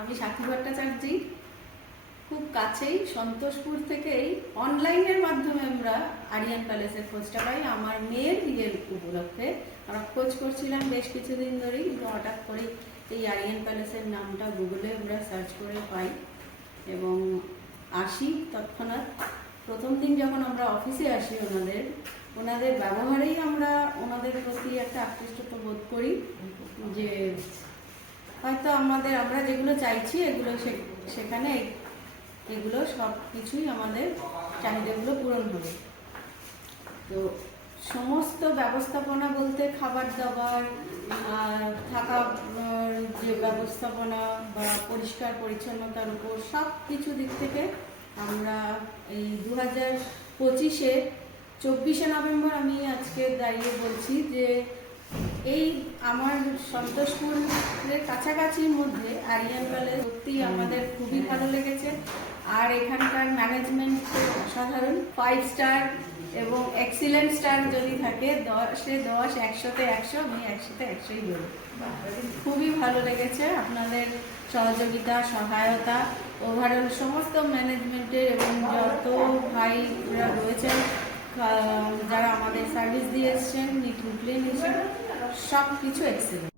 আমি সাথী ভট্টাচার্যি, খুব কাছেই সন্তোষপুর থেকেই অনলাইনের মাধ্যমে আমরা আরিয়ান প্যালেসের খোঁজটা পাই। আমার মেয়ের বিয়ের উপলক্ষে আমরা খোঁজ করছিলাম বেশ কিছুদিন ধরেই, কিন্তু হঠাৎ করে এই আরিয়ান প্যালেসের নামটা গুগলে আমরা সার্চ করে পাই এবং আসি তৎক্ষণাৎ। প্রথম দিন যখন আমরা অফিসে আসি ওনাদের ব্যবহারেই আমরা ওনাদের প্রতি একটা আকৃষ্ট বোধ করি যে হয়তো আমরা যেগুলো চাইছি এগুলো সেখানে এগুলো সব কিছুই আমাদের চাহিদাগুলো পূরণ হবে। তো সমস্ত ব্যবস্থাপনা বলতে খাবার দাবার, থাকা, যে ব্যবস্থাপনা বা পরিষ্কার পরিচ্ছন্নতার উপর সব কিছু দিক থেকে আমরা এই 2025-এ 24শে নভেম্বর আমি আজকে দাঁড়িয়ে বলছি যে এই আমার সন্তোষপুরের কাছাকাছির মধ্যে আরিয়ান প্যালেস সত্যি আমাদের খুবই ভালো লেগেছে। আর এখানকার ম্যানেজমেন্ট অসাধারণ, 5 স্টার এবং এক্সিলেন্ট স্টার যদি থাকে 10-এ 10, 100-তে 100, আমি 100-তে 100ই বলি। খুবই ভালো লেগেছে আপনাদের সহযোগিতা, সহায়তা, ওভারঅল সমস্ত ম্যানেজমেন্টের এবং যত ভাইরা রয়েছেন যারা আমাদের সার্ভিস দিয়ে এসছেন, নিট ক্লিন হিসেবে সব কিছু এক্সিলেন্ট।